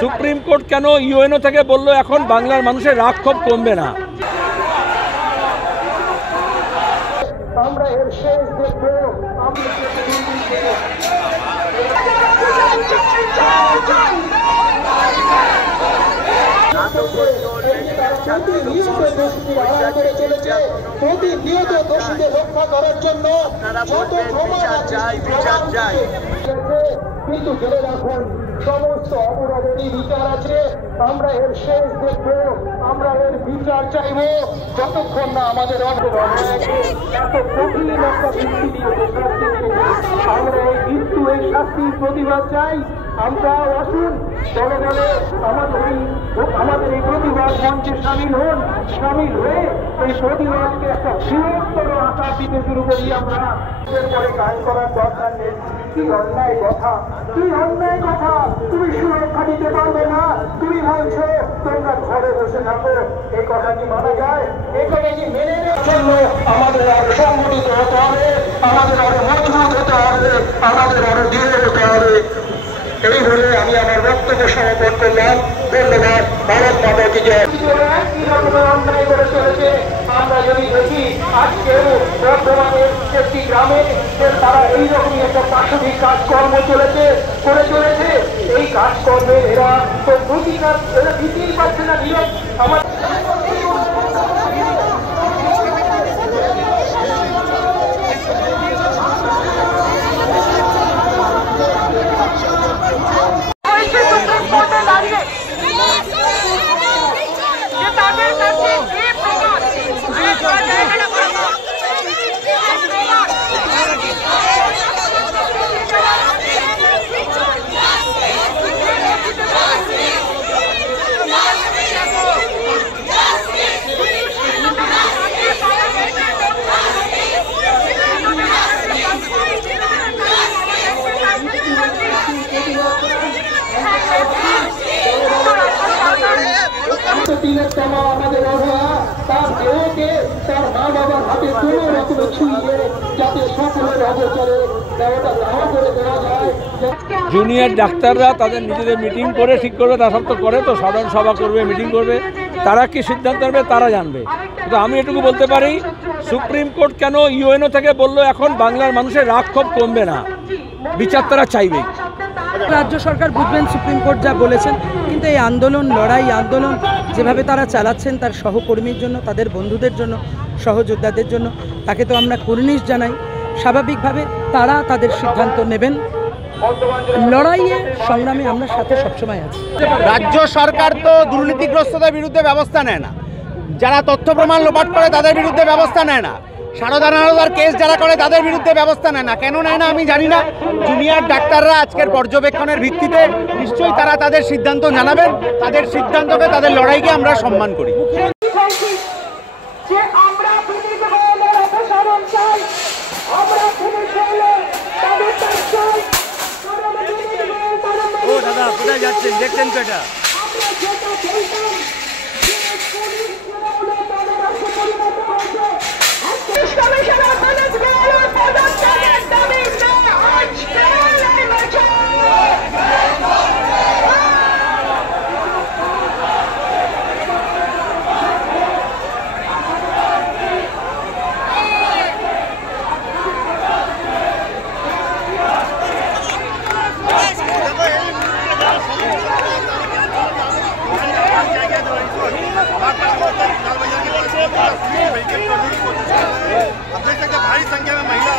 Supreme court কেন UNO থেকে বলল এখন বাংলার মানুষের রাগ ক্ষোভ কমবে না? আমরা এর শেষ দেখব। প্রতিনিয়ত দোষীদের রক্ষা করার জন্য কিন্তু জেনে রাখুন সমস্ত অপরাধেরই বিচার আছে। আমরা এর শেষ দেখব, আমরা এর বিচার চাইব যতক্ষণ না আমাদের এত কঠিন একটা বৃত্তি দিয়ে আমরা এই মৃত্যু এই শাস্তির প্রতিবাদ চাই। আমরা আসুন দলে দলে আমাদের এই প্রতিবাদ মঞ্চে সামিল হয়ে এই প্রতিবাদকে একটা বৃহত্তর আকার দিতে শুরু করি। আমরা এরপরে কাজ করার দরকার নেই। কি অন্যায় কথা, কি অন্যায় কথা! তুমি সুরক্ষা দিতে পারবে না, তুমি বলছো তোমরা ঘরে বসে থাকো। এই কথা কি মানা যায়? এখানে কি মেনে নেওয়ার জন্য আমাদের আরো সংগঠিত হতে হবে, আমাদের আরো মজবুত হতে হবে, আমাদের আরো দৃঢ় হতে হবে। এই বলে আমি আমার বক্তব্য সমাপন করলাম। ধন্যবাদ। ভারত মাতা কি জয়। অন্যায় করে চলেছে। আমরা যদি দেখি আজকেও বর্ধমানের একটি গ্রামে তারা এইরকমই একটা পাশবিক কাজকর্ম করে চলেছে। এই কাজকর্মে এরা তো প্রতিকার দিতেই পারছে না। আমার আমাদের অবহেলা তার দেহকে তার মা বাবার হাতে কোনো রকমের ছুঁয়ে যাতে সকলের অবসরে দেওয়াটা দাওয়া করে দেওয়া যায়। জুনিয়র ডাক্তাররা তাদের নিজেদের মিটিং করে ঠিক করবে, তা সব তো করে, তো সাধারণ সভা করবে, মিটিং করবে, তারা কি সিদ্ধান্ত নেবে তারা জানবে। কিন্তু আমি এটুকু বলতে পারি, সুপ্রিম কোর্ট কেন ইউএনও থেকে বলল এখন বাংলার মানুষের রাগ ক্ষোভ কমবে না, বিচার তারা চাইবেই। রাজ্য সরকার বুঝবেন সুপ্রিম কোর্ট যা বলেছেন, কিন্তু এই আন্দোলন যেভাবে তারা চালাচ্ছেন তার সহকর্মীর জন্য, তাদের বন্ধুদের জন্য, সহযোদ্ধাদের জন্য, তাকে তো আমরা কুর্নিশ জানাই। স্বাভাবিকভাবে তারা তাদের সিদ্ধান্ত নেবেন। লড়াইয়ে সংগ্রামে আমরা সাথে সবসময় আছি। রাজ্য সরকার তো দুর্নীতিগ্রস্তদের বিরুদ্ধে ব্যবস্থা নেয় না, যারা তথ্য প্রমাণ লোপাট করে তাদের বিরুদ্ধে ব্যবস্থা নেয় না, সারদার কেস যারা করে তাদের বিরুদ্ধে ব্যবস্থা নেয় না। কেন নেয় না আমি জানি না। জুনিয়র ডাক্তাররা আজকের পর্যবেক্ষণের ভিত্তিতে নিশ্চয়ই তারা তাদের সিদ্ধান্ত জানাবেন। তাদের সিদ্ধান্তকে, তাদের লড়াইকে আমরা সম্মান করি। ও দাদা, কোথায় যাচ্ছেন? দেখছেন তো এটা? अब देख सकते भारी संख्या में महिला